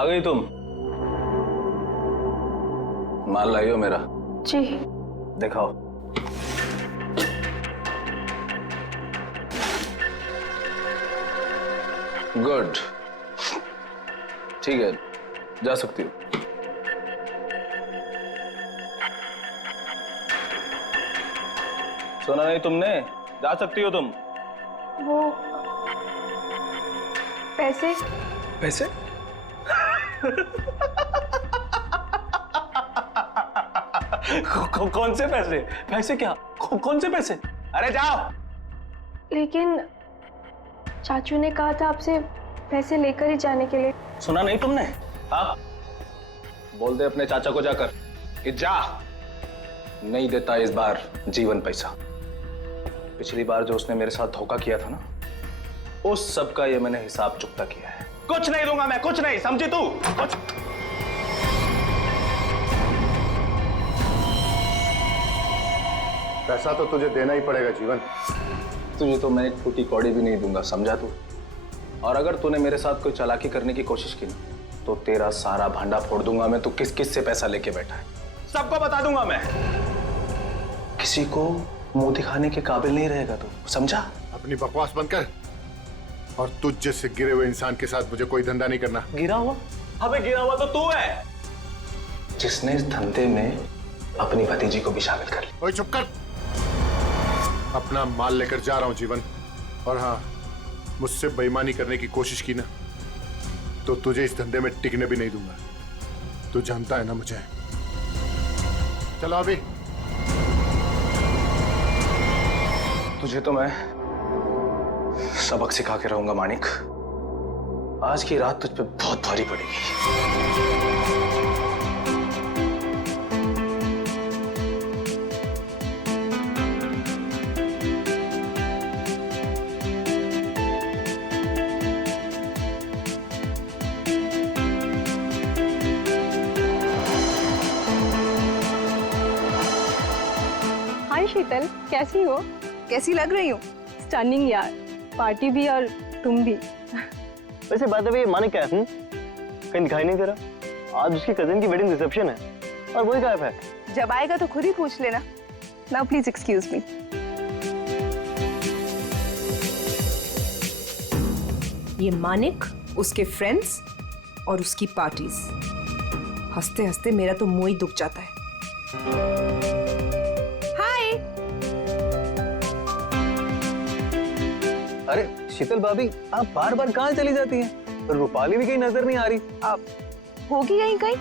आ गई तुम? माल लाई हो मेरा? जी। दिखाओ। गुड, ठीक है, जा सकती हो। सुना नहीं तुमने? जा सकती हो तुम। वो पैसे? पैसे? कौन से पैसे? पैसे क्या? कौन से पैसे? अरे जाओ। लेकिन चाचू ने कहा था आपसे पैसे लेकर ही जाने के लिए। सुना नहीं तुमने? हाँ, बोल दे अपने चाचा को जाकर कि जा, नहीं देता इस बार जीवन पैसा। पिछली बार जो उसने मेरे साथ धोखा किया था ना, उस सब का ये मैंने हिसाब चुकता किया है। कुछ नहीं दूंगा मैं, कुछ नहीं, समझी तू? कुछ पैसा तो तुझे देना ही पड़ेगा जीवन। तुझे तो मैं एक फूटी कौड़ी भी नहीं दूंगा, समझा तू? और अगर तूने मेरे साथ कोई चालाकी करने की कोशिश की ना, तो तेरा सारा भांडा फोड़ दूंगा मैं। तू किस किस से पैसा लेके बैठा है सबको बता दूंगा मैं। किसी को मुंह दिखाने के काबिल नहीं रहेगा तू, समझा? अपनी बकवास बंद कर और तुझ जैसे गिरे हुए इंसान के साथ मुझे कोई धंधा नहीं करना। गिरा हुआ? अबे गिरा हुआ तो तू है, जिसने इस धंधे में अपनी भतीजी को भी शामिल कर लिया। ओए चुप कर। अपना माल लेकर जा रहा हूं जीवन, और हाँ, मुझसे बेईमानी करने की कोशिश की ना तो तुझे इस धंधे में टिकने भी नहीं दूंगा। तू जानता है ना मुझे। चलो अभी। तुझे तो मैं सबक सिखा के रहूंगा मानिक। आज की रात तुझ पे बहुत भारी पड़ेगी। हाय शीतल, कैसी हो? कैसी लग रही हूँ? स्टनिंग यार, पार्टी भी और तुम भी। वैसे बात है, ये मानिक क्या है? कहीं दिखाई नहीं दे रहा। आज उसकी कजिन की वेडिंग रिसेप्शन है और वही गायब है। जब आएगा तो खुद ही पूछ लेना। Now please excuse me. ये मानिक, उसके फ्रेंड्स और उसकी पार्टीज। हंसते हंसते मेरा तो मुंह ही दुख जाता है। हाय। अरे शीतल भाभी, आप बार बार कहाँ चली जाती हैं? रूपाली भी कहीं नजर नहीं आ रही। अब होगी यहीं कहीं।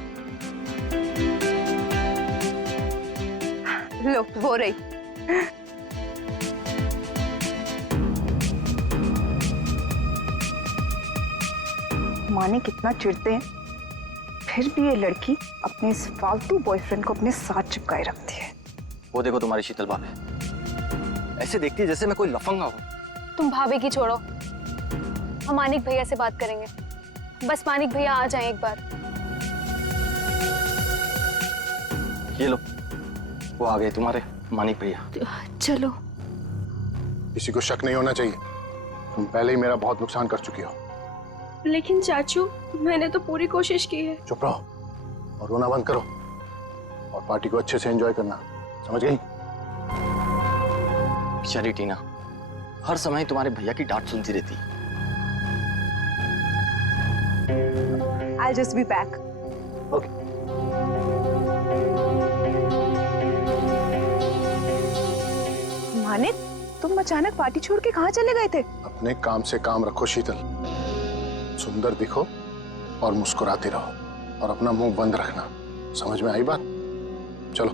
लो वो रही। माने कितना चिढ़ते हैं, फिर भी ये लड़की अपने इस फालतू बॉयफ्रेंड को अपने साथ चिपकाए रखती है। वो देखो तुम्हारी शीतल भाभी, ऐसे देखती है जैसे मैं कोई लफंगा हूँ। तुम भाभी की छोड़ो, हम मानिक भैया से बात करेंगे। बस मानिक भैया आ जाएं एक बार। ये लो, वो आ गए तुम्हारे मानिक भैया। चलो। किसी को शक नहीं होना चाहिए। तुम पहले ही मेरा बहुत नुकसान कर चुकी हो। लेकिन चाचू, मैंने तो पूरी कोशिश की है। चुप रहो और रोना बंद करो और पार्टी को अच्छे से एंजॉय करना, समझ गई? बेचारी टीना हर समय तुम्हारे भैया की डांट सुनती रहती। I'll just be back. Okay. Manik, तुम अचानक पार्टी छोड़ के कहाँ चले गए थे? अपने काम से काम रखो शीतल। सुंदर दिखो और मुस्कुराते रहो और अपना मुंह बंद रखना, समझ में आई बात? चलो।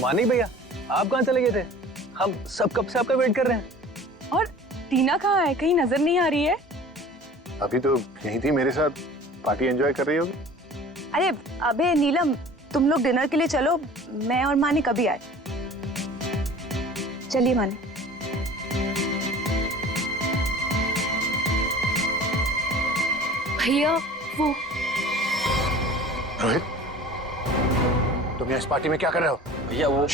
मानिक भैया, आप कहाँ चले गए थे? हम सब कब से आपका वेट कर रहे हैं। और टीना कहाँ है? कहीं नजर नहीं आ रही है। अभी तो यही थी मेरे साथ, पार्टी एंजॉय कर रही होगी। अरे अबे नीलम, तुम लोग डिनर के लिए चलो, मैं और मानिक अभी आए। चलिए मानिक। भैया वो रोहित, तुम यहाँ इस पार्टी में क्या कर रहे हो? भैया वो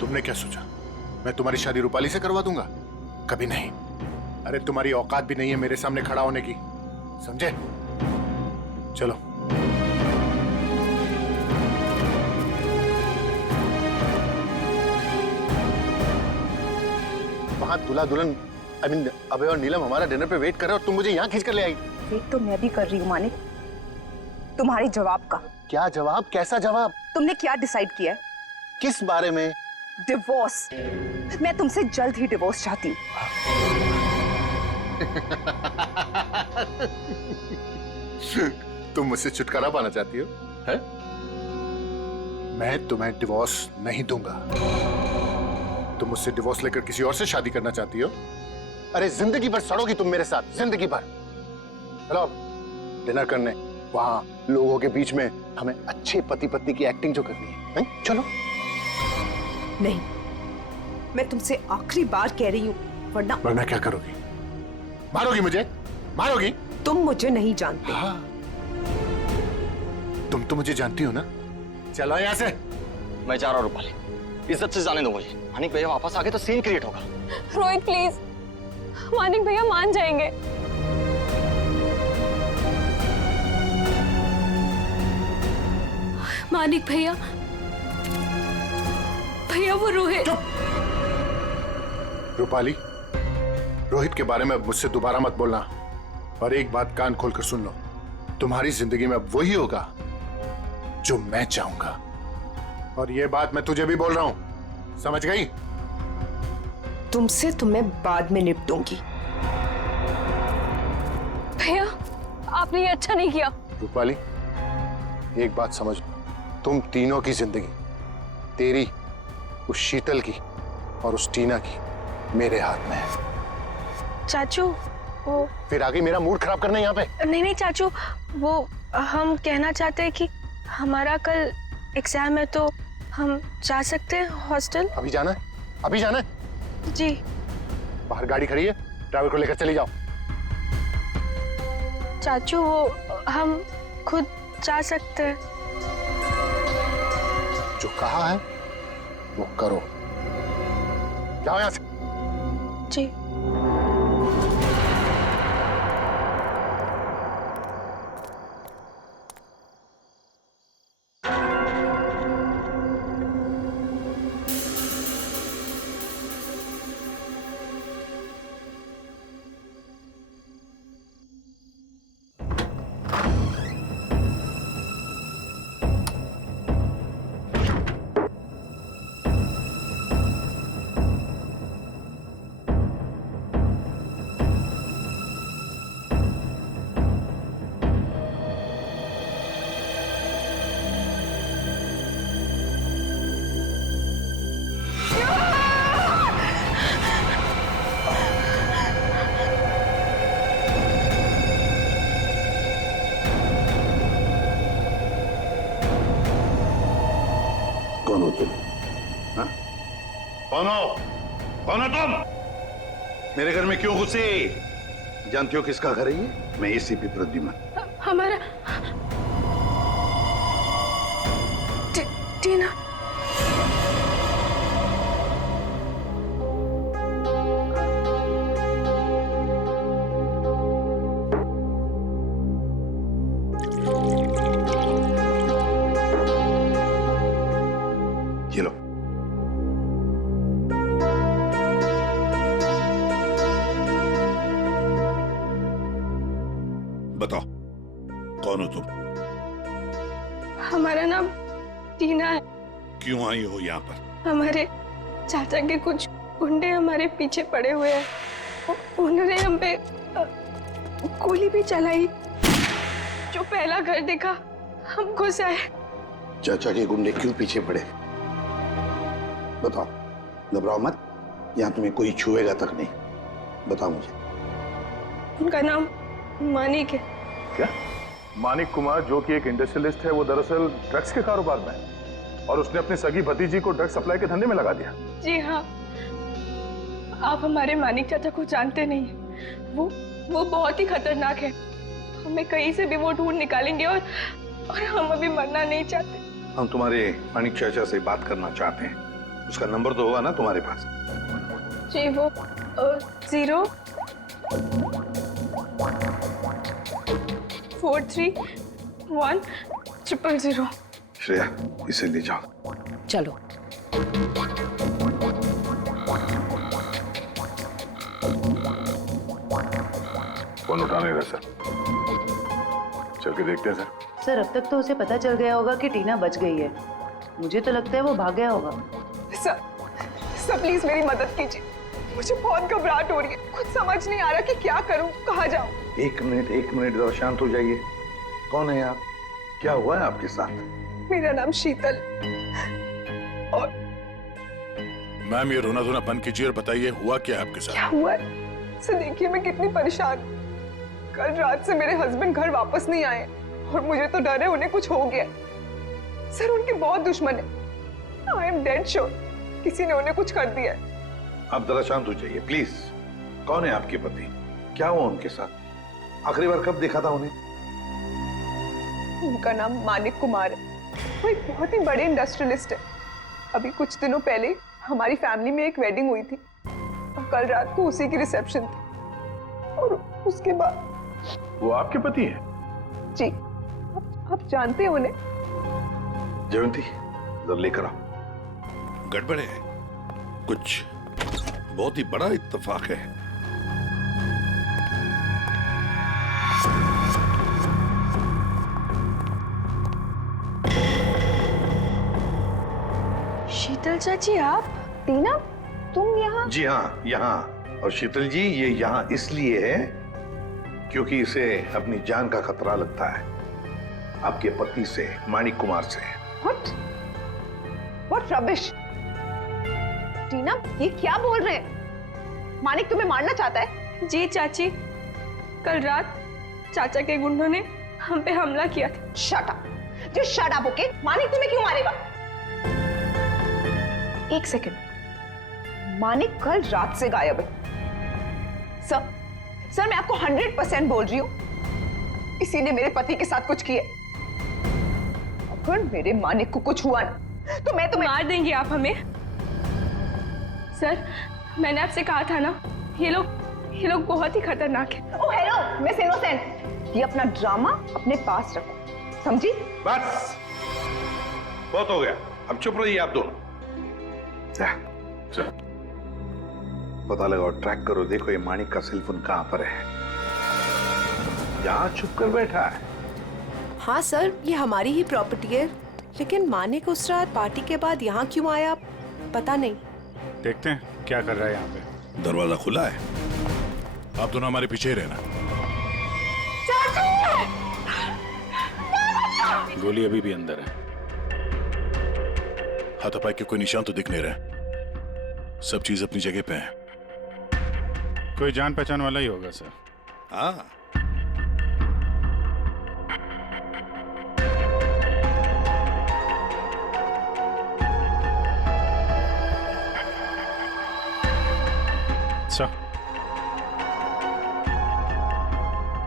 तुमने क्या सोचा मैं तुम्हारी शादी रूपाली से करवा दूंगा? कभी नहीं। अरे तुम्हारी औकात भी नहीं है मेरे सामने खड़ा होने की, समझे? चलो। वहां दूल्हा दुल्हन अभय और नीलम हमारा डिनर पे वेट कर रहे हो और तुम मुझे यहाँ खींच कर ले आई। वेट तो मैं भी कर रही हूँ मानिक, तुम्हारे जवाब का। क्या जवाब? कैसा जवाब? तुमने क्या डिसाइड किया है? किस बारे में? डिवोर्स। मैं तुमसे जल्द ही डिवोर्स चाहती हूँ। तुम मुझसे छुटकारा पाना चाहती हो, है? मैं तुम्हें डिवोर्स नहीं दूंगा। तुम मुझसे डिवोर्स लेकर किसी और से शादी करना चाहती हो? अरे जिंदगी भर सड़ोगी तुम मेरे साथ, जिंदगी भर। चलो डिनर करने, वहां लोगों के बीच में हमें अच्छे पति पत्नी की एक्टिंग जो करनी है, चलो। नहीं, मैं तुमसे आखिरी बार कह रही हूँ, वरना क्या करोगी? मारोगी मुझे? मारोगी? तुम मुझे नहीं जानते। हाँ। तुम तो मुझे जानती हो ना। चलो यहाँ से। मैं जा रहा हूँ रूपाली, इज्जत से जाने दो मुझे। मानिक भैया वापस आ गए तो सीन क्रिएट होगा। रोहित प्लीज, मानिक भैया मान जाएंगे। मानिक भैया, भैया वो रोहित। रूपाली, रोहित के बारे में मुझसे दोबारा मत बोलना। और एक बात कान खोलकर सुन लो, तुम्हारी जिंदगी में अब वही होगा जो मैं चाहूंगा। और ये बात मैं तुझे भी बोल रहा हूं, समझ गई? तुमसे तो मैं बाद में निपटूंगी। भैया आपने ये अच्छा नहीं किया। रूपाली, एक बात समझ, तुम तीनों की जिंदगी, तेरी, उस शीतल की और उस टीना की, मेरे हाथ में है। चाचू वो फिर आगे मेरा मूड खराब करना यहाँ पे? नहीं नहीं चाचू, वो हम कहना चाहते हैं कि हमारा कल एग्जाम है तो हम जा सकते हैं हॉस्टल। अभी जाना है? अभी जाना है? जी। बाहर गाड़ी खड़ी है, ड्राइवर को लेकर चली जाओ। चाचू वो हम खुद जा सकते हैं। जो कहा है वो करो। जाओ यहाँ से। जी। कौन हो तुम? हाँ? कौन हो? कौन हो तुम? मेरे घर में क्यों घुसे? जानती हो किसका घर है ये? मैं एसीपी प्रद्युमन। हमारा टीना। ये लो। बताओ कौन हो तुम? हमारा नाम टीना है। क्यों आई हो यहाँ पर? हमारे चाचा के कुछ गुंडे हमारे पीछे पड़े हुए हैं। उन्होंने हम पे गोली भी चलाई। जो पहला घर देखा हम घुस आए। चाचा के गुंडे क्यों पीछे पड़े? बताओ, घबराओ मत, यहाँ तुम्हें कोई छुएगा तक नहीं। बताओ मुझे। उनका नाम मानिक है। क्या? मानिक कुमार, जो कि एक इंडस्ट्रियलिस्ट है, वो दरअसल ड्रग्स के कारोबार में है और उसने अपनी सगी भतीजी को ड्रग्स सप्लाई के धंधे में लगा दिया। जी हाँ, आप हमारे मानिक चाचा को जानते नहीं हैं। वो बहुत ही खतरनाक है। हमें कहीं से भी वो ढूंढ निकालेंगे और हम अभी मरना नहीं चाहते। हम तुम्हारे मानिक चाचा से बात करना चाहते हैं। उसका नंबर तो होगा ना तुम्हारे पास? जी, वो 0 431000। श्रेया, इसे ले जाओ। चलो। फोन उठा नहीं रहा सर। चल के देखते हैं सर। सर अब तक तो उसे पता चल गया होगा कि टीना बच गई है। मुझे तो लगता है वो भाग गया होगा। सर प्लीज मेरी मदद कीजिए, मुझे बहुत घबराहट हो रही है, कुछ समझ नहीं आ रहा कि क्या करूं, कहाँ जाऊं। एक मिनट जरा शांत हो जाइए। कौन है आप? क्या हुआ है आपके साथ? मेरा नाम शीतल। और मैम, ये रोना धोना बंद कीजिए और बताइए हुआ क्या है आपके साथ? क्या हुआ है? सर देखिए मैं कितनी परेशान हूं। कल रात से मेरे हस्बैंड घर वापस नहीं आए और मुझे तो डर है उन्हें कुछ हो गया। सर उनके बहुत दुश्मन है। आई एम डेड श्योर किसी ने उन्हें कुछ कर दिया है। आप जरा शांत हो जाइए प्लीज। कौन है आपके पति? क्या हुआ उनके साथ? आखिरी बार कब देखा था उन्हें? उनका नाम मानिक कुमार है। वो एक बहुत ही बड़े इंडस्ट्रियलिस्ट है। अभी कुछ दिनों पहले हमारी फैमिली में एक वेडिंग हुई थी और कल रात को उसी की रिसेप्शन थी। और उसके बाद वो आपके पति हैं? जी आप जानते हो उन्हें? जयंती, जरा लेकर आओ। गड़बड़ है, कुछ बहुत ही बड़ा इत्तेफाक है। शीतल चाची आप? टीना तुम यहाँ? जी हाँ, यहाँ। और शीतल जी, ये यहाँ इसलिए है क्योंकि इसे अपनी जान का खतरा लगता है आपके पति से, मानिक कुमार से। What rubbish! टीना ये क्या बोल रहे हैं? मानिक तुम्हें मारना चाहता है? जी चाची, कल रात चाचा के गुंडों ने हम पे हमला किया था। Shut up! Just shut up, okay? Manik तुम्हें क्यों मारेगा? एक सेकंड, मानिक कल रात से गायब है। सर मैं आपको 100% बोल रही हूँ, इसी ने मेरे पति के साथ कुछ किया। अगर मेरे मानिक को कुछ हुआ ना तो मैं तुम्हें मार देंगे आप हमें? सर मैंने आपसे कहा था ना, ये लोग बहुत ही खतरनाक है। ओह हेलो मिस इनोसेंट, ये अपना ड्रामा अपने पास रखो, समझी? बस बहुत हो गया, अब चुप रहिए आप दोनों। सर, पता लगाओ, ट्रैक करो, देखो ये मानिक का सेलफोन कहां पर है। यहाँ छुप कर बैठा है। हाँ सर, ये हमारी ही प्रॉपर्टी है, लेकिन मानिक उस रात पार्टी के बाद यहाँ क्यों आया पता नहीं। देखते हैं क्या कर रहा है यहाँ पे। दरवाजा खुला है। आप दोनों हमारे पीछे ही रहना। गोली अभी भी अंदर है। हाथापाई के कोई निशान तो दिख नहीं रहे। सब चीज अपनी जगह पे है। कोई जान पहचान वाला ही होगा सर। हाँ, अच्छा,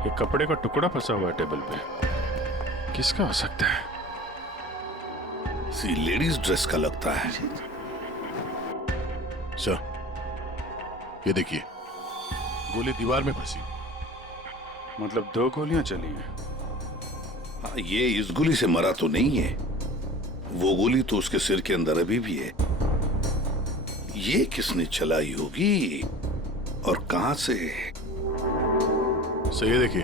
ये कपड़े का टुकड़ा फंसा हुआ है टेबल पे। किसका हो सकता है? सी लेडीज ड्रेस का लगता है। सर, ये देखिए, गोली दीवार में फंसी। मतलब 2 गोलियां चली हैं। हाँ, ये इस गोली से मरा तो नहीं है। वो गोली तो उसके सिर के अंदर अभी भी है। ये किसने चलाई होगी और कहां से? सर ये देखिए,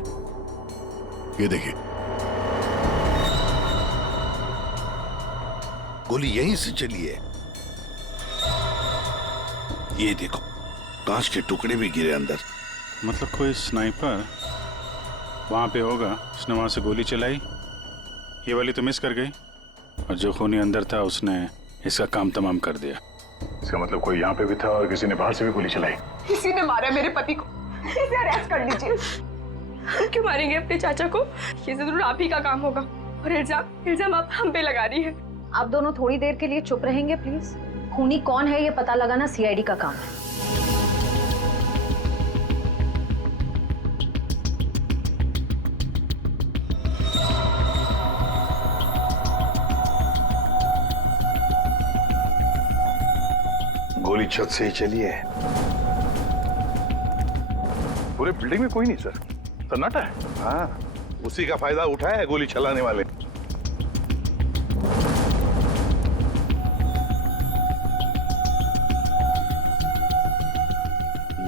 ये देखिए, गोली यहीं से चली है। ये देखो, कांच के टुकड़े भी गिरे अंदर। मतलब कोई स्नाइपर वहां पे होगा, उसने वहां से गोली चलाई। ये वाली तो मिस कर गई और जो खूनी अंदर था उसने इसका काम तमाम कर दिया। इसका मतलब कोई यहाँ पे भी था और किसी ने बाहर से भी गोली चलाई। किसी ने मारा मेरे पति को, इसे अरेस्ट कर लीजिए। हम क्यों मारेंगे अपने चाचा को? ये जरूर आप ही का काम होगा और इल्जाम आप हम पे लगा रही है। आप दोनों थोड़ी देर के लिए चुप रहेंगे प्लीज। खूनी कौन है ये पता लगाना सीआईडी का काम है। गोली छत से ही चली है। पूरे बिल्डिंग में कोई नहीं सर, सन्नाटा है। हाँ, उसी का फायदा उठाया है गोली चलाने वाले।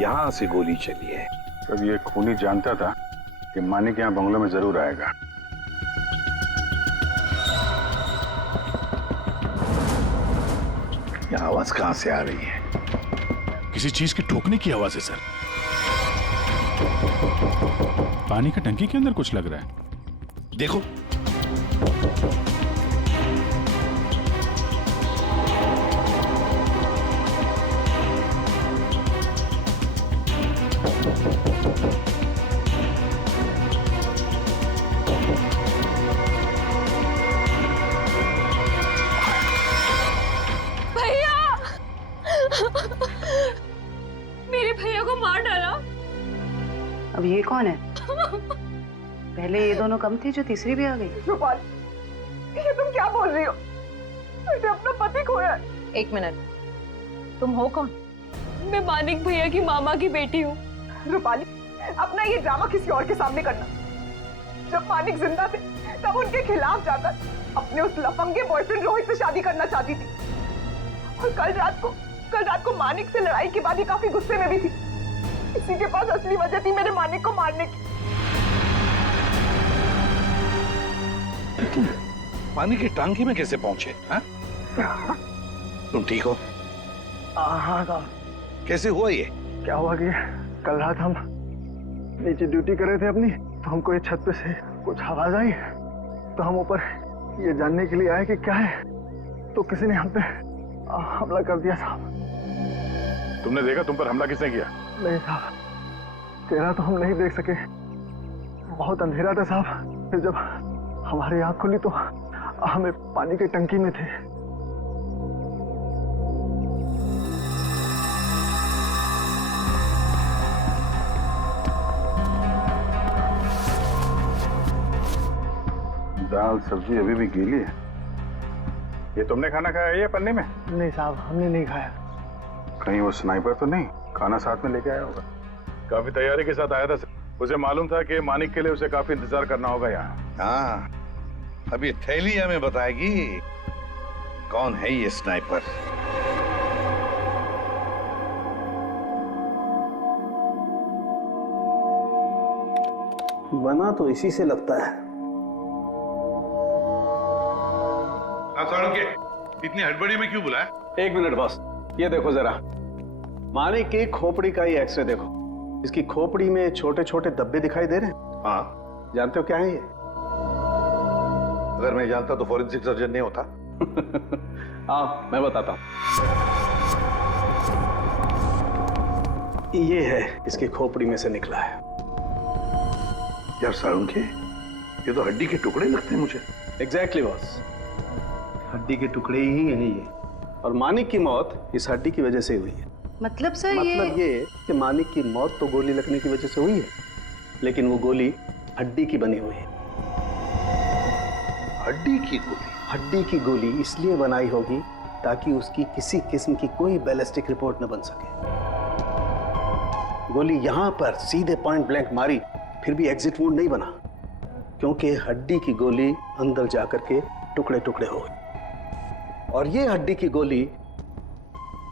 यहां से गोली चली है। तब ये खूनी जानता था कि मानिक यहाँ बंगलों में जरूर आएगा। ये आवाज कहां से आ रही है? किसी चीज के ठोकने की आवाज है सर। पानी का टंकी के अंदर कुछ लग रहा है। देखो, भैया मेरे भैया को मार डाला। अब ये कौन है? पहले ये दोनों कम थे, जो तीसरी भी आ गई। रूपाली, ये तुम क्या बोल रही हो? मैंने अपना पति खोया है। एक मिनट, तुम हो कौन? मैं मानिक भैया की मामा की बेटी हूँ। रूपाली, अपना ये ड्रामा किसी और के सामने करना। जब मानिक जिंदा थे तब उनके खिलाफ जाकर अपने उस लफंगे बॉयफ्रेंड रोहित से शादी करना चाहती थी। और कल रात को मानिक से लड़ाई के बाद ही काफी गुस्से में भी थी। इसी के पास असली वजह थी मेरे मानिक को मारने की। पानी की टांकी में कैसे पहुंचे? हाँ? तुम ठीक हो? हाँ साहब। कैसे हुआ ये? क्या हुआ कि कल रात हम नीचे ड्यूटी कर रहे थे अपनी, तो हमको ये छत पे से कुछ आवाज आई, तो हम ऊपर ये जानने के लिए आए कि क्या है, तो किसी ने हम पे हमला कर दिया साहब। तुमने देखा तुम पर हमला किसने किया? नहीं साहब, चेहरा तो हम नहीं देख सके, बहुत अंधेरा था साहब। फिर जब हमारी आंख खुली तो हमें पानी की टंकी में थे। दाल सब्जी अभी भी गीली है। ये तुमने खाना खाया है या पन्नी में? नहीं साहब, हमने नहीं खाया। कहीं वो स्नाइपर तो नहीं खाना साथ में लेके आया होगा? काफी तैयारी के साथ आया था सर। उसे मालूम था कि मानिक के लिए उसे काफी इंतजार करना होगा यहाँ। हाँ, अभी थैली हमें बताएगी कौन है ये स्नाइपर। बना तो इसी से लगता है। इतनी हड़बड़ी में क्यों बुलाया? एक मिनट बॉस, ये देखो जरा, मानिक की खोपड़ी का ही एक्सरे देखो। इसकी खोपड़ी में छोटे छोटे धब्बे दिखाई दे रहे हैं। हाँ, जानते हो क्या है ये? अगर मैं जानता तो फॉरेंसिक सर्जन नहीं होता। हाँ, मैं बताता हूँ। ये है इसकी खोपड़ी में से निकला है। यार सारुण के, ये तो हड्डी के टुकड़े लगते हैं मुझे। एग्जैक्टली बॉस, हड्डी के टुकड़े ही हैं ये। और मानिक की मौत इस हड्डी की वजह से हुई है। मतलब सर मतलब ये कि मानिक की मौत तो गोली लगने की वजह से हुई है, लेकिन वो गोली हड्डी की बनी हुई है। हड्डी की गोली? हड्डी की गोली इसलिए बनाई होगी ताकि उसकी किसी किस्म की कोई बैलिस्टिक रिपोर्ट न बन सके। गोली यहां पर सीधे पॉइंट ब्लैंक मारी, फिर भी एग्जिट वुंड नहीं बना, क्योंकि हड्डी की गोली अंदर जाकर के टुकड़े टुकड़े हो गए। और ये हड्डी की गोली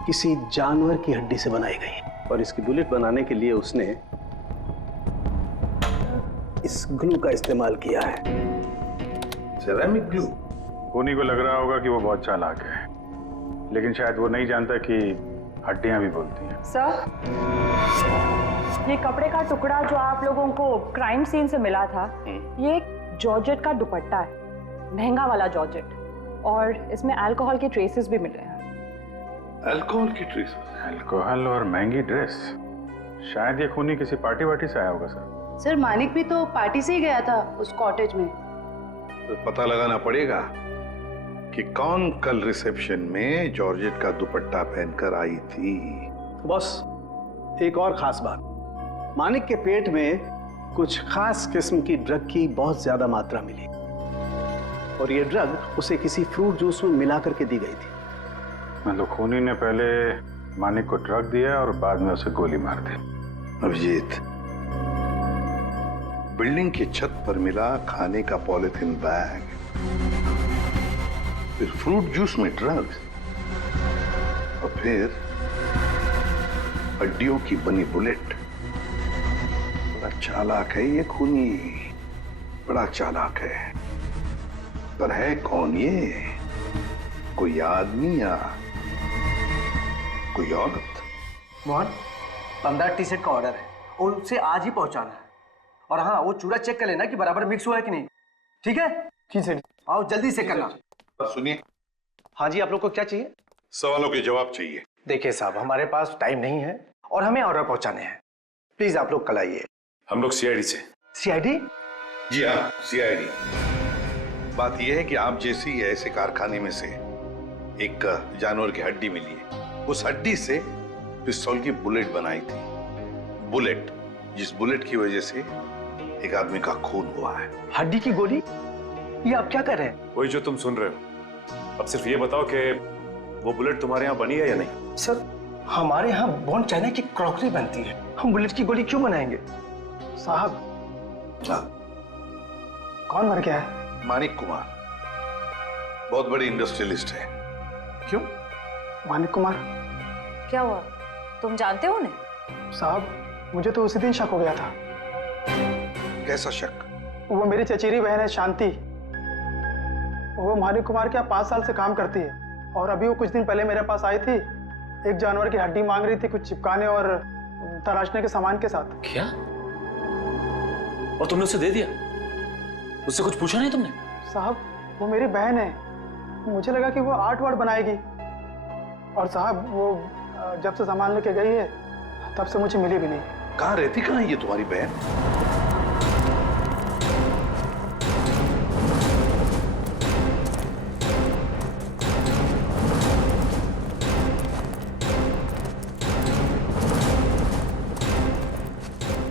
किसी जानवर की हड्डी से बनाई गई, और इसकी बुलेट बनाने के लिए उसने इस ग्लू का इस्तेमाल किया है। Ceramic glue? खूनी को लग रहा होगा कि वो बहुत चालाक है, लेकिन शायद वो नहीं जानता कि हड्डियां भी बोलती हैं। सर, ये कपड़े का टुकड़ा जो आप लोगों को क्राइम सीन से मिला था, ये एक जॉर्जेट का दुपट्टा है, महंगा वाला जॉर्जेट, और इसमें अल्कोहल के ट्रेसेस भी मिले हैं। अल्कोहल की ट्रेसेस? अल्कोहल और महंगी ड्रेस? शायद ये खूनी किसी पार्टी वार्टी से आया होगा सर। सर, मानिक भी तो पार्टी से ही गया था उस कॉटेज में। तो पता लगाना पड़ेगा कि कौन कल रिसेप्शन में जॉर्जेट का दुपट्टा पहनकर आई थी। बस एक और खास बात, मानिक के पेट में कुछ खास किस्म की ड्रग की बहुत ज्यादा मात्रा मिली, और ये ड्रग उसे किसी फ्रूट जूस में मिला करके दी गई थी। मतलब खूनी ने पहले मानिक को ड्रग दिया और बाद में उसे गोली मार दी। अभिजीत, बिल्डिंग की छत पर मिला खाने का पॉलिथीन बैग, फिर फ्रूट जूस में ड्रग्स, और फिर हड्डियों की बनी बुलेट। बड़ा चालाक है ये खूनी, बड़ा चालाक है। पर है कौन ये? कोई आदमी या कोई औरत? मोहन, 15 टी शर्ट का ऑर्डर है और उसे आज ही पहुंचाना है। और हाँ, वो चूड़ा चेक कर लेना कि बराबर मिक्स हुआ है कि नहीं। ठीक है? जी सर। आओ जल्दी से करना। सुनिए। हाँ जी, आप लोग को क्या चाहिए? सवालों के जवाब चाहिए। देखिए साहब, हमारे पास टाइम नहीं है और हमें ऑर्डर पहुंचाने हैं। प्लीज आप लोग कल आइए। हम लोग सीआईडी से। सीआईडी? जी हाँ, सीआईडी। बात यह है कि आप जैसे ही ऐसे कारखाने में से एक जानवर की हड्डी मिली है। उस हड्डी से पिस्तौल की बुलेट बनाई थी। बुलेट, जिस बुलेट की वजह से एक आदमी का खून हुआ है। हड्डी की गोली? ये आप क्या कर रहे हैं? वही जो तुम सुन रहे हो। अब सिर्फ ये बताओ कि वो बुलेट तुम्हारे यहाँ बनी है या नहीं? सर, हमारे यहाँ बॉन चाइना की क्रॉकरी बनती है। हम बुलेट की गोली क्यों बनाएंगे? साहब, कौन मर गया है? मानिक कुमार, बहुत बड़े इंडस्ट्रियलिस्ट है। क्यों? मानिक कुमार? क्या हुआ? तुम जानते हो उन्हें? साहब, मुझे तो उसी दिन शक हो गया था। कैसा शक? वो मेरी चचेरी बहन है शांति। वो मानिक कुमार के यहाँ 5 साल से काम करती है और अभी वो कुछ दिन पहले मेरे पास आई थी। एक जानवर की हड्डी मांग रही थी, कुछ चिपकाने और तराशने के सामान के साथ। क्या? और तुमने उसे दे दिया? उससे कुछ पूछा नहीं तुमने? साहब, वो मेरी बहन है। मुझे लगा कि वो आर्ट वार्ट बनाएगी। और साहब, वो जब से सामान लेके गई है तब से मुझे मिली भी नहीं। कहाँ रहती, कहाँ है ये तुम्हारी बहन?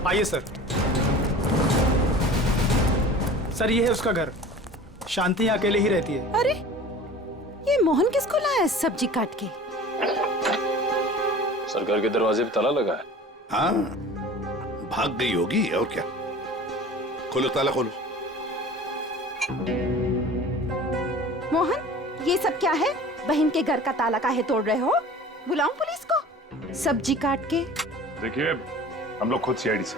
आइए सर। सर, ये है उसका घर। शांति अकेले ही रहती है। अरे, ये मोहन किसको लाया है सब्जी काट के? सर, घर के दरवाजे पे ताला लगा है। हाँ, भाग गई होगी और क्या। खोलो, ताला खोलो। मोहन, ये सब क्या है? बहन के घर का ताला काहे तोड़ रहे हो? बुलाऊं पुलिस को? सब्जी काट के। देखिए, हम लोग खुद सीआईडी से,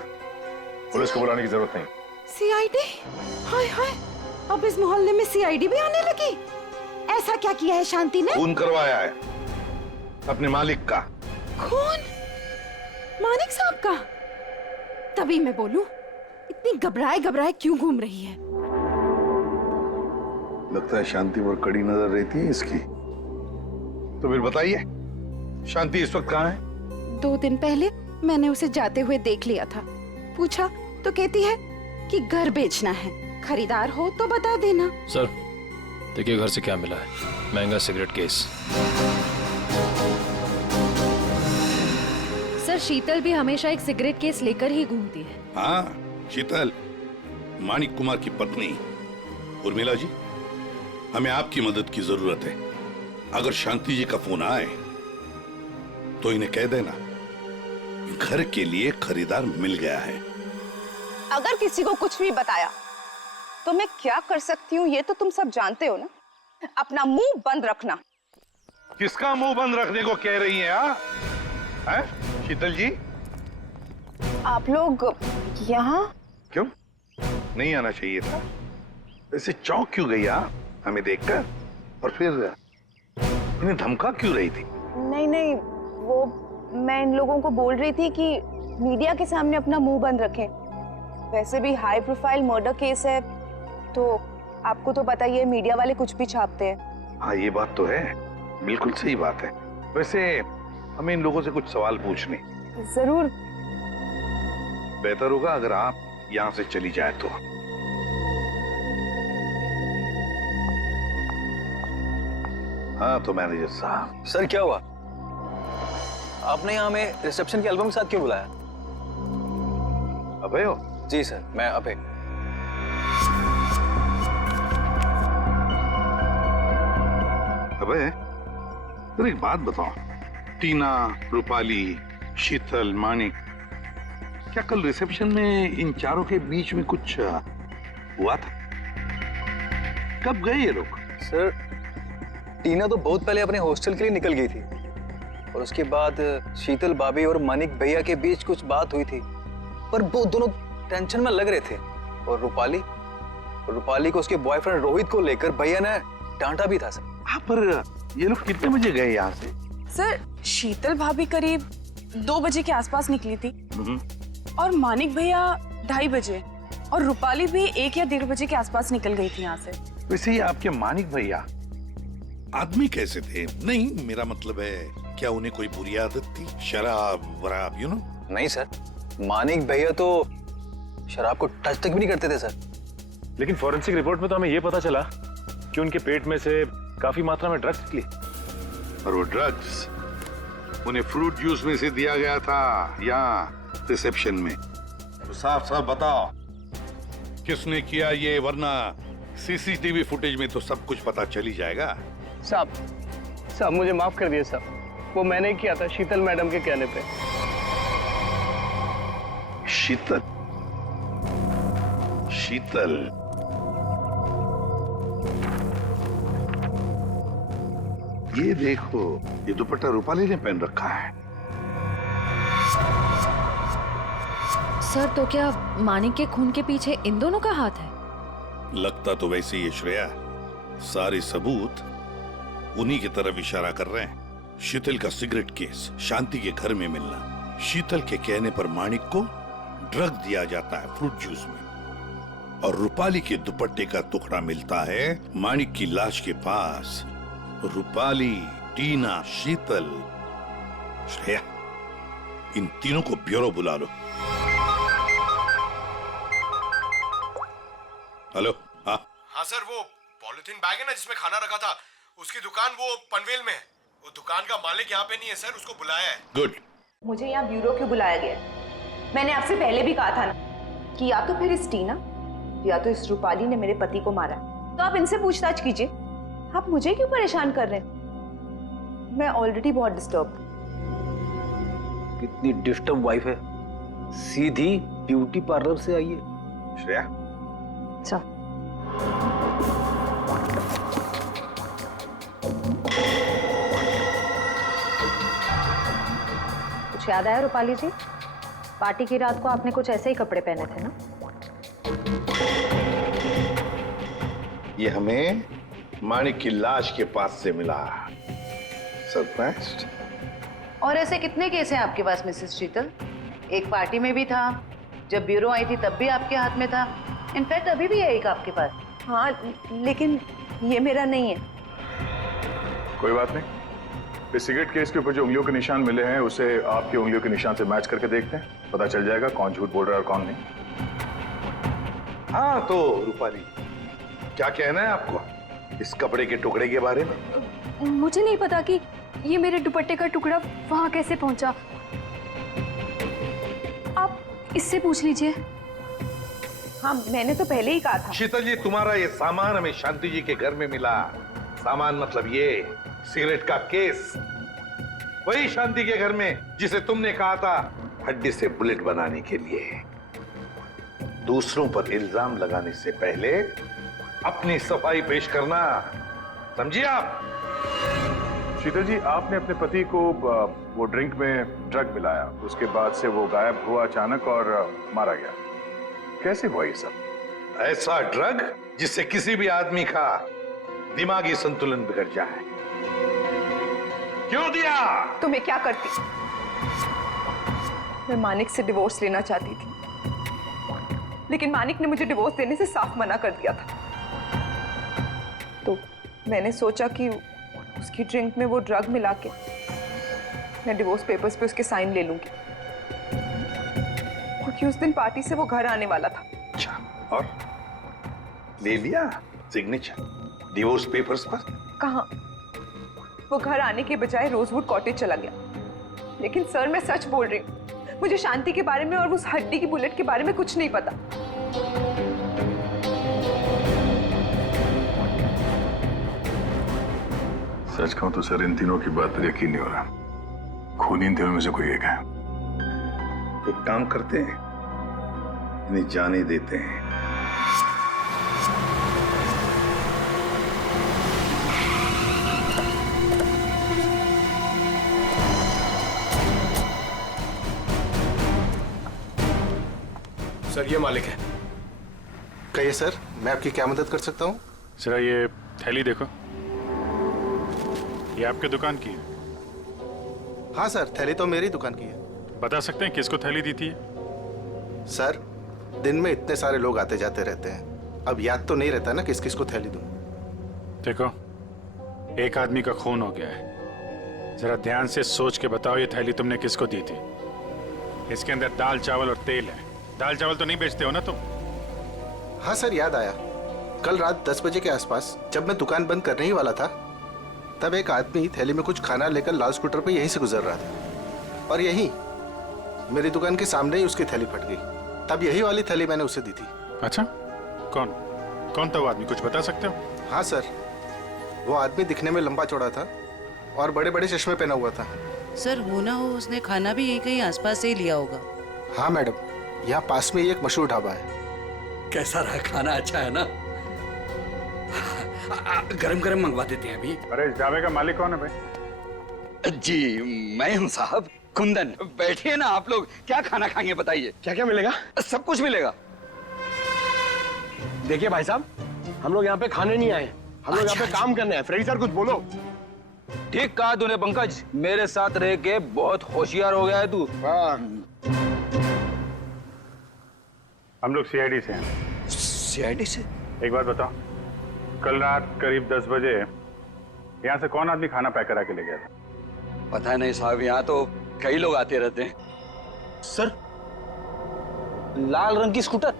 पुलिस को बुलाने की जरूरत नहीं। सीआईडी? हाय हाय, अब इस मोहल्ले में सीआईडी भी आने लगी। ऐसा क्या किया है शांति ने? खून करवाया है अपने मालिक का। खून? मानिक साहब का? तभी मैं बोलूं, इतनी घबराए घबराए क्यों घूम रही है? लगता है शांति पर कड़ी नजर रहती है इसकी। तो फिर बताइए, शांति इस वक्त कहाँ है? 2 दिन पहले मैंने उसे जाते हुए देख लिया था। पूछा तो कहती है कि घर बेचना है, खरीदार हो तो बता देना। सर, देखिए घर से क्या मिला है। महंगा सिगरेट केस। सर, शीतल भी हमेशा एक सिगरेट केस लेकर ही घूमती है। हाँ, शीतल, मानिक कुमार की पत्नी। उर्मिला जी, हमें आपकी मदद की जरूरत है। अगर शांति जी का फोन आए तो इन्हें कह देना घर के लिए खरीदार मिल गया है। अगर किसी को कुछ भी बताया तो मैं क्या कर सकती हूँ ये तो तुम सब जानते हो ना। अपना मुंह बंद रखना। किसका मुंह बंद रखने को कह रही हैं? हैं? शीतल जी, आप लोग यहाँ क्यों? नहीं आना चाहिए था। ऐसे चौंक क्यों गई आप हमें देखकर? और फिर इन्हें धमका क्यों रही थी? नहीं नहीं, वो मैं इन लोगों को बोल रही थी कि मीडिया के सामने अपना मुंह बंद रखें। वैसे भी हाई प्रोफाइल मर्डर केस है तो आपको तो पता ही है, मीडिया वाले कुछ भी छापते हैं। हाँ, ये बात तो है, बिल्कुल सही बात है। वैसे हमें इन लोगों से कुछ सवाल पूछने। जरूर। बेहतर होगा अगर आप यहाँ से चली जाए तो। हाँ तो मैनेजर साहब। सर, क्या हुआ? आपने यहाँ हमें रिसेप्शन के एल्बम के साथ क्यों बुलाया? अभय हो? जी सर, मैं अभय। अभय, तो एक बात बताओ, टीना, रूपाली, शीतल, मानिक, क्या कल रिसेप्शन में इन चारों के बीच में कुछ हुआ था? कब गए ये लोग? सर, टीना तो बहुत पहले अपने हॉस्टल के लिए निकल गई थी और उसके बाद शीतल भाभी और मानिक भैया के बीच कुछ बात हुई थी, पर वो दोनों टेंशन में लग रहे थे। और रूपाली को उसके बॉयफ्रेंड रोहित को लेकर भैया ने डांटा भी था सर। हाँ, पर ये लोग कितने बजे गए यहाँ से? सर, शीतल भाभी करीब 2 बजे के आसपास निकली थी और मानिक भैया 2:30 बजे और रूपाली भी 1 या 1:30 बजे के आसपास निकल गई थी यहाँ से। वैसे ही आपके मानिक भैया आदमी कैसे थे? नहीं, मेरा मतलब है क्या उन्हें कोई बुरी आदत थी? शराब वराब, यू नो? नहीं सर, मानिक भैया तो शराब को टच तक भी नहीं करते थे सर। लेकिन फॉरेंसिक रिपोर्ट में तो हमें यह पता चला कि उनके पेट में से काफी मात्रा में ड्रग्स निकली। और वो ड्रग्स उन्हें फ्रूट जूस में से दिया गया था यहाँ रिसेप्शन में। तो साफ साफ बताओ किसने किया ये, वरना सीसीटीवी फुटेज में तो सब कुछ पता चल ही जाएगा। साहब मुझे माफ कर दिए साहब, वो मैंने ही किया था शीतल मैडम के कहने पे। शीतल? ये देखो, ये दुपट्टा रूपाली ने पहन रखा है। सर, तो क्या मानिक के खून के पीछे इन दोनों का हाथ है? लगता तो वैसे ही है श्रेया, सारे सबूत उन्हीं की तरफ इशारा कर रहे हैं। शीतल का सिगरेट केस, शांति के घर में मिलना, शीतल के कहने पर मानिक को ड्रग दिया जाता है फ्रूट जूस में, और रूपाली के दुपट्टे का टुकड़ा मिलता है मानिक की लाश के पास। रूपाली, टीना, शीतल, श्रेया, इन तीनों को ब्यूरो बुला लो। हेलो? हाँ सर, वो पॉलिथीन बैग है ना जिसमें खाना रखा था, उसकी दुकान वो पनवेल में है। वो दुकान का मालिक यहाँ पे नहीं है सर, उसको बुलाया है। गुड। मुझे यहाँ ब्यूरो क्यों बुलाया गया? मैंने आपसे पहले भी कहा था ना कि या तो फिर इस टीना या तो इस रूपाली ने मेरे पति को मारा, तो आप इनसे पूछताछ कीजिए। आप मुझे क्यों परेशान कर रहे हैं? मैं ऑलरेडी बहुत डिस्टर्ब। कितनी डिस्टर्ब वाइफ है, सीधी ब्यूटी पार्लर से आई है। श्रेया, अच्छा, कुछ याद आया रूपाली जी? पार्टी की रात को आपने कुछ ऐसे ही कपड़े पहने थे ना? ये हमें मानिक की लाश के पास से मिला। सरप्राइज्ड। और ऐसे कितने केस हैं आपके पास मिसेस शीतल? एक पार्टी में भी था, जब ब्यूरो आई थी तब भी आपके हाथ में था, इनफैक्ट अभी भी है एक आपके पास। हाँ, लेकिन ये मेरा नहीं है। कोई बात नहीं, इस सिगरेट केस के ऊपर जो उंगलियों के निशान मिले हैं उसे आपकी उंगलियों के निशान से मैच करके देखते हैं, पता चल जाएगा कौन झूठ बोल रहा है और कौन नहीं। हाँ तो रूपाली, क्या कहना है आपको इस कपड़े के टुकड़े के बारे में? मुझे नहीं पता कि ये मेरे दुपट्टे का टुकड़ा वहां कैसे पहुंचा। आप इससे पूछ लीजिए। हाँ, मैंने तो पहले ही कहा था। शीतल जी, तुम्हारा ये सामान हमें शांति जी के घर में मिला। सामान मतलब ये सिगरेट का केस, वही शांति के घर में जिसे तुमने कहा था हड्डी से बुलेट बनाने के लिए। दूसरों पर इल्जाम लगाने से पहले अपनी सफाई पेश करना, समझिए आप? शीतल जी, आपने अपने पति को वो ड्रिंक में ड्रग मिलाया, उसके बाद से वो गायब हुआ अचानक और मारा गया। कैसे हुआ ये सब? ऐसा ड्रग जिससे किसी भी आदमी का दिमागी संतुलन बिगड़ जाए। क्यों दिया? तो मैं क्या करती? मैं मानिक से डिवोर्स लेना चाहती थी, लेकिन मानिक ने मुझे डिवोर्स देने से साफ मना कर दिया था। तो मैंने सोचा कि उसकी ड्रिंक में वो ड्रग मिला के मैं डिवोर्स पेपर्स पे उसके साइन ले लूंगी, क्योंकि उस दिन पार्टी से वो घर आने वाला था। अच्छा, और ले लिया सिग्नेचर डिवोर्स पेपर्स पर? कहाँ, वो घर आने के बजाय रोजवुड कॉटेज चला गया। लेकिन सर, मैं सच बोल रही हूँ, मुझे शांति के बारे में और उस हड्डी की बुलेट के बारे में कुछ नहीं पता। सच कहूं तो सर, इन तीनों की बात पर यकीन नहीं हो रहा। खूनी इन तीनों में से कोई एक है। एक काम करते हैं, इन्हें जाने देते हैं। सर ये मालिक है। कहिए सर, मैं आपकी क्या मदद कर सकता हूँ? जरा ये थैली देखो, ये आपके दुकान की है? हाँ सर, थैली तो मेरी दुकान की है। बता सकते हैं किसको थैली दी थी? सर, दिन में इतने सारे लोग आते जाते रहते हैं, अब याद तो नहीं रहता ना किस किस को थैली दूं। देखो, एक आदमी का खून हो गया है, जरा ध्यान से सोच के बताओ ये थैली तुमने किसको दी थी? इसके अंदर दाल चावल और तेल है। दाल चावल तो नहीं बेचते हो ना तुम? हाँ सर, याद आया। कल रात 10 बजे के आसपास जब मैं दुकान बंद करने ही वाला था, तब एक आदमी थैली में कुछ खाना लेकर लाल स्कूटर पे यहीं से गुजर रहा था, और यहीं मेरी दुकान के सामने ही उसकी थैली फट गई। तब यही वाली थैली मैंने उसे दी थी। अच्छा, कौन कौन था वो आदमी, कुछ बता सकते हो? हाँ सर, वो आदमी दिखने में लंबा चौड़ा था और बड़े बड़े चश्मे पहना हुआ था। सर, हो ना हो उसने खाना भी यहीं कहीं आसपास से ही लिया होगा। हाँ मैडम, यहाँ पास में ही एक मशहूर ढाबा है। कैसा रहा खाना? अच्छा है ना? गरम गरम मंगवा देते हैं अभी। अरे इस ढाबे का मालिक कौन है भाई? जी मैं हूँ साहब, कुंदन। बैठिए ना आप लोग, क्या खाना खाएंगे बताइए? क्या क्या मिलेगा? सब कुछ मिलेगा। देखिए भाई साहब, हम लोग यहाँ पे खाने नहीं आए, हम लोग यहाँ पे काम करने हैं। फ्रेडी सर कुछ बोलो। ठीक कहा तूने पंकज, मेरे साथ रह के बहुत होशियार हो गया है तू। हम लोग सीआईडी से हैं। सीआईडी से? एक बात बताओ, कल रात करीब 10 बजे यहाँ से कौन आदमी खाना पैक करा के ले गया था? पता नहीं साहब, यहाँ तो कई लोग आते रहते हैं। सर, लाल रंग की स्कूटर।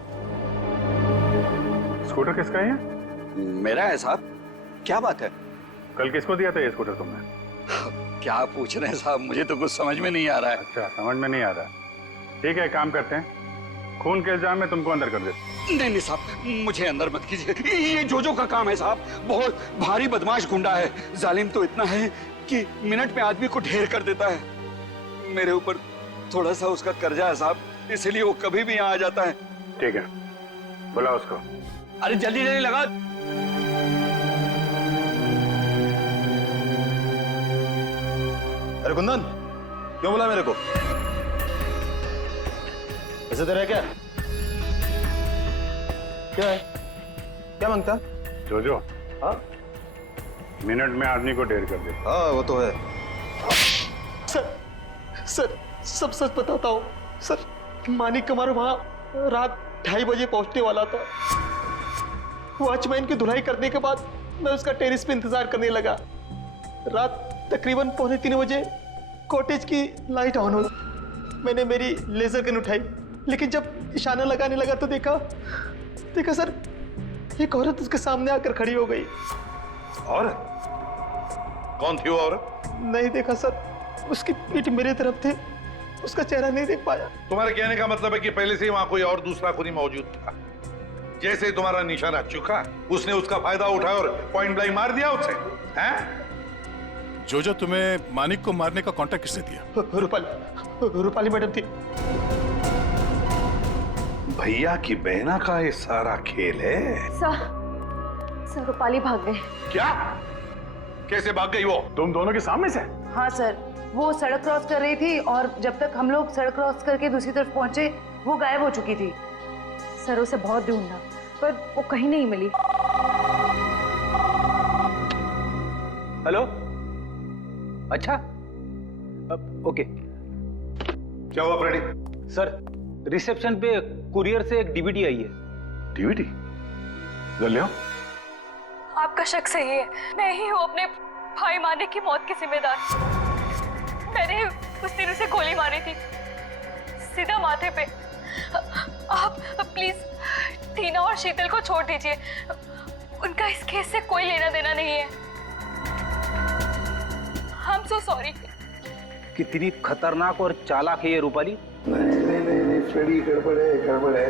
स्कूटर किसका है? मेरा है साहब। क्या बात है? कल किसको दिया था ये स्कूटर तुमने? क्या पूछ रहे हैं साहब, मुझे तो कुछ समझ में नहीं आ रहा है। अच्छा, समझ में नहीं आ रहा। ठीक है, काम करते हैं, खून के इल्जाम में तुमको अंदर कर देते। नहीं नहीं साहब, मुझे अंदर मत कीजिए। ये जोजो का काम है साहब, बहुत भारी बदमाश गुंडा है। जालिम तो इतना है कि मिनट में आदमी को ढेर कर देता है। मेरे ऊपर थोड़ा सा उसका कर्जा है साहब, इसलिए वो कभी भी यहाँ आ जाता है। ठीक है, बुलाओ उसको। अरे जल्दी जल्दी लगा। अरे कुंदन, क्यों बोला मेरे को? ऐसे तेरा क्या? क्या है? क्या मांगता? जोजो। हाँ? मिनट में आदमी को ढेर कर दे। हाँ वो तो है। सर सब सच बताता हूँ सर। मानिक कुमार वहाँ रात 2:30 बजे पहुंचने वाला था। वॉचमैन की धुलाई करने के बाद मैं उसका टेरेस पे इंतजार करने लगा। रात तकरीबन 2:45 बजे कॉटेज की लाइट ऑन हुई। मैंने मेरी लेजर गन उठाई, लेकिन जब निशाना लगाने लगा तो देखा सर, एक औरत उसके सामने आकर खड़ी हो गई। औरत? कौन थी वो औरत? नहीं देखा सर, उसकी पीठ मेरे तरफ थे, उसका चेहरा नहीं देख पाया। तुम्हारे कहने का मतलब है कि पहले से ही वहां कोई और दूसरा खूनी मौजूद था। जैसे ही तुम्हारा निशाना चुका, उसने उसका फायदा उठाया और पॉइंट ब्लैंक मार दिया उसे, हैं? जोजो, तुम्हें मानिक को मारने का कॉन्ट्रैक्ट किसने दिया? रूपाली मैडम थी। भैया की बहना का ये सारा खेल है। सर रूपाली भाग गए। क्या? कैसे भाग गई वो? तुम दोनों के सामने से? हाँ सर, वो सड़क क्रॉस कर रही थी और जब तक हम लोग सड़क क्रॉस करके दूसरी तरफ पहुंचे वो गायब हो चुकी थी। सर उसे बहुत ढूंढा पर वो कहीं नहीं मिली। हेलो, अच्छा, ओके। क्या हुआ फ्रेडी? सर, रिसेप्शन पे कुरियर से एक डीवीडी आई है। डीवीडी? ले आओ। आपका शक सही है, मैं ही हूँ अपने भाई मानिक की मौत की जिम्मेदार। मैंने उस दिन उसे गोली मारी थी, सीधा माथे पे। आप प्लीज टीना और शीतल को छोड़ दीजिए, उनका इस केस से कोई लेना देना नहीं है। I'm so sorry। कितनी खतरनाक और चालाक है ये रूपाली। नहीं फ्रेडी, गड़बड़ है।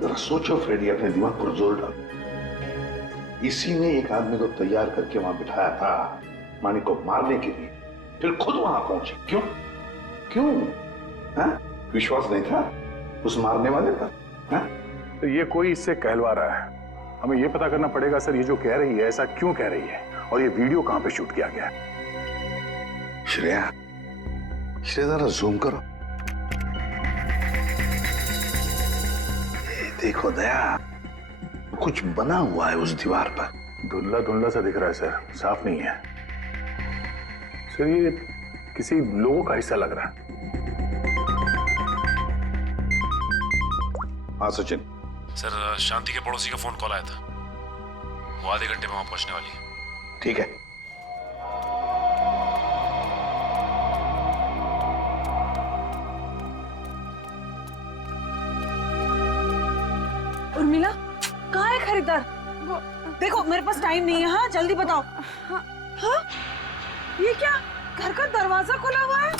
जरा सोचो फ्रेडी, अपने दिमाग पर जोर डालो। इसी ने एक आदमी को तैयार करके वहां बिठाया था मानिक को मारने के लिए, फिर खुद वहां पहुंची। क्यों? हाँ? विश्वास नहीं था उस मारने वाले पर? हाँ? तो ये कोई इससे कहलवा रहा है। हमें ये पता करना पड़ेगा सर, ये जो कह रही है ऐसा क्यों कह रही है, और ये वीडियो कहां पे शूट किया गया है? श्रेया, जरा जूम करो। ये देखो दया, कुछ बना हुआ है उस दीवार पर। धुंधला धुंधला सा दिख रहा है सर, साफ नहीं है सर। ये किसी लोगों का हिस्सा लग रहा है। हाँ सचिन। सर, शांति के पड़ोसी का फोन कॉल आया था, वो आधे घंटे में वहां पहुंचने वाली है। ठीक है। उर्मिला, कहाँ है खरीदार? देखो मेरे पास टाइम नहीं है। हाँ जल्दी बताओ। हाँ? ये क्या, घर का दरवाजा खुला हुआ है?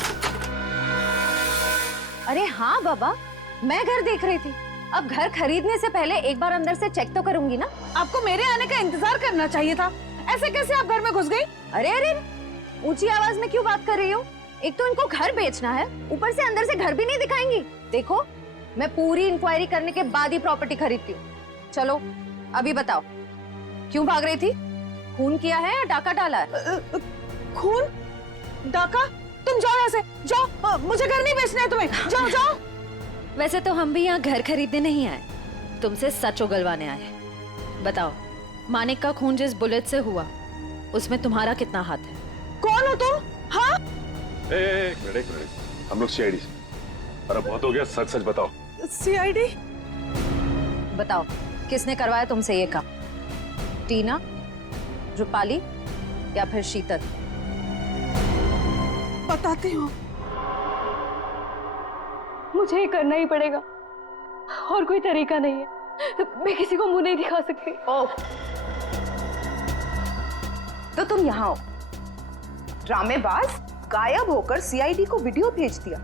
अरे हाँ बाबा, मैं घर देख रही थी। अब घर खरीदने से पहले एक बार अंदर से चेक तो करूंगी ना। आपको मेरे आने का इंतजार करना चाहिए था। ऐसे कैसे आप घर में घुस गई? अरे अरे, ऊंची आवाज में क्यों बात कर रही हो? एक तो इनको घर बेचना है, ऊपर से अंदर से घर भी नहीं दिखाएंगी। देखो, मैं पूरी इंक्वायरी करने के बाद ही प्रॉपर्टी खरीदती हूँ। चलो अभी बताओ, क्यों भाग रही थी? खून किया है या डाका डाला है? खून? डाका? तुम जाओ यहाँ से, जाओ। मुझे घर नहीं बेचना है तुम्हें। जाओ जाओ। वैसे तो हम भी यहाँ घर खरीदने नहीं आए, तुमसे सच उगलवाने आए। बताओ, मानिक का खून जिस बुलेट से हुआ, उसमें तुम्हारा कितना हाथ है? कौन हो तुम? हाँ? एक मिनट, हम लोग सीआईडी से। अरे बहुत हो गया, सच सच बताओ। सीआईडी? बताओ, किसने करवाया तुमसे ये काम? टीना, रूपाली या फिर शीतल? बताती हूँ। मुझे ये करना ही पड़ेगा, और कोई तरीका नहीं है। मैं किसी को मुंह नहीं दिखा सकती। ओह, तो तुम यहाँ हो, ड्रामेबाज, गायब होकर सीआईडी को वीडियो भेज दिया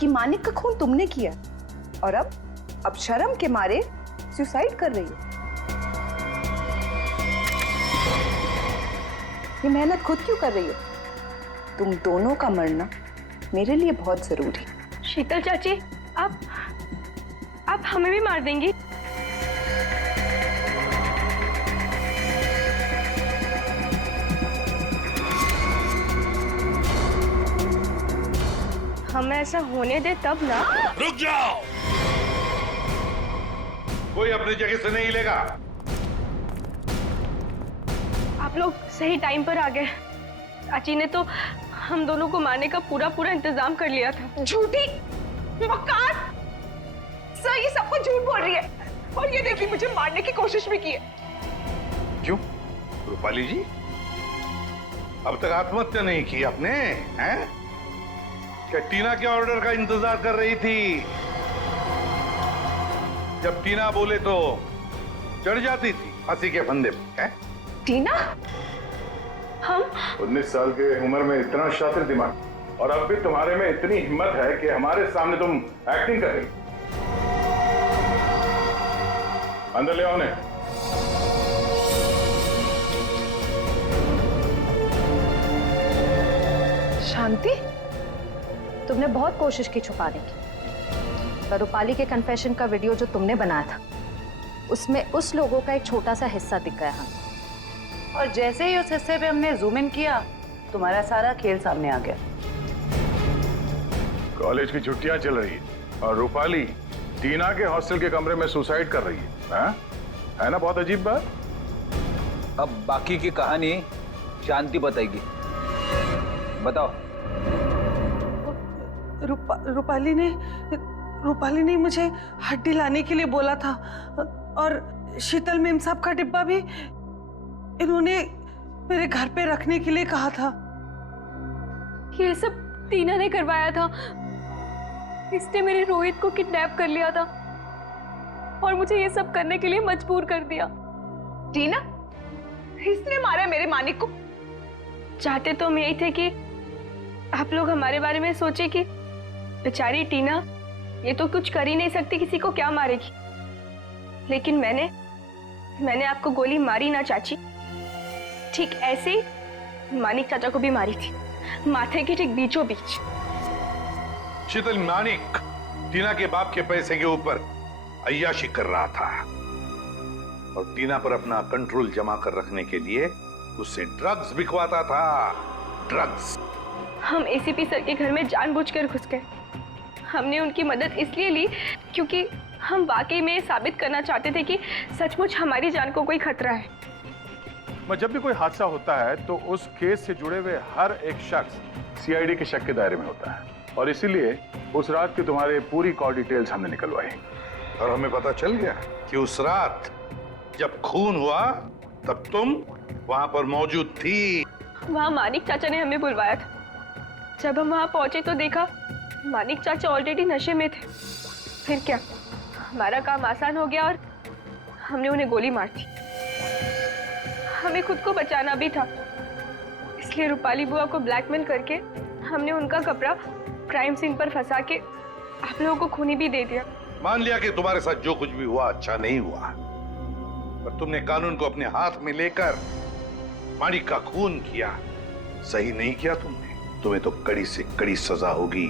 कि मानिक का खून तुमने किया, और अब शर्म के मारे सुसाइड कर रही हो। ये मेहनत खुद क्यों कर रही हो? तुम दोनों का मरना मेरे लिए बहुत जरूरी है। शीतल चाची, आप हमें भी मार देंगी? हमें ऐसा होने दे तब ना। रुक जाओ, कोई अपनी जगह से नहीं हिलेगा। आप लोग सही टाइम पर आ गए। चाची ने तो हम दोनों को मारने का पूरा इंतजाम कर लिया था। झूठी, मक्कार! सर ये सब कुछ झूठ बोल रही है, और ये देखिए मुझे मारने की कोशिश भी की है। क्यों रूपाली जी, अब तक आत्महत्या नहीं की आपने? हैं? क्या टीना के ऑर्डर का इंतजार कर रही थी? जब टीना बोले तो चढ़ जाती थी फांसी के फंदे पे। हैं? टीना? हम 19 साल के उम्र में इतना शातिर दिमाग, और अब भी तुम्हारे में इतनी हिम्मत है कि हमारे सामने तुम एक्टिंग कर रही। अंदर ले आओ उन्हें। शांति, तुमने बहुत कोशिश की छुपाने की, पर रूपाली के कन्फेशन का वीडियो जो तुमने बनाया था, उसमें उस लोगों का एक छोटा सा हिस्सा दिख गया हमें। और जैसे ही उस हिस्से पे हमने जूम इन किया, तुम्हारा सारा खेल सामने आ गया। कॉलेज की छुट्टियां चल रही है और रूपाली टीना के हॉस्टल के कमरे में सुसाइड कर रही है ना? बहुत अजीब बात। अब बाकी की कहानी शांति बताएगी। बताओ। रूपाली ने मुझे हड्डी लाने के लिए बोला था, और शीतल मेम साहब का डिब्बा भी इन्होंने मेरे घर पे रखने के लिए कहा था। ये सब टीना ने करवाया था। इसने मेरे रोहित को किडनैप कर लिया था और मुझे ये सब करने के लिए मजबूर कर दिया। टीना? इसने मारा मेरे मानिक को? चाहते तो हम यही थे कि आप लोग हमारे बारे में सोचे कि बेचारी टीना ये तो कुछ कर ही नहीं सकती, किसी को क्या मारेगी। लेकिन मैंने आपको गोली मारी ना चाची, ठीक ऐसे ही मानिक चाचा को भी मारी थी, माथे के ठीक बीचों बीच। शीतल, मानिक टीना के बाप के पैसे के ऊपर अय्याशी कर रहा था और टीना पर अपना कंट्रोल जमा कर रखने के लिए उससे ड्रग्स बिकवाता था। ड्रग्स। हम एसीपी सर के घर में जानबूझकर घुस गए। हमने उनकी मदद इसलिए ली क्योंकि हम वाकई में साबित करना चाहते थे कि सचमुच हमारी जान को कोई खतरा है। जब भी कोई हादसा होता है तो उस केस से जुड़े हुए हर एक शख्स सीआईडी के शक के दायरे में होता है और इसीलिए उस रात की तुम्हारे पूरी कॉल डिटेल्स हमने निकलवाई और हमें पता चल गया कि उस रात जब खून हुआ तब तुम वहां पर मौजूद थी। वहाँ मानिक चाचा ने हमें बुलवाया था। जब हम वहाँ पहुंचे तो देखा मानिक चाचा ऑलरेडी नशे में थे। फिर क्या, हमारा काम आसान हो गया और हमने उन्हें गोली मार दी। हमें खुद को बचाना भी था, इसलिए रूपाली बुआ को ब्लैकमेल करके हमने उनका कपड़ा क्राइम सीन पर फंसा के आप लोगों को खूनी भी दे दिया। मान लिया कि तुम्हारे साथ जो कुछ भी हुआ अच्छा नहीं हुआ, पर तुमने कानून को अपने हाथ में लेकर मानिक का खून किया। सही नहीं किया तुमने। तुम्हें तो कड़ी से कड़ी सजा होगी।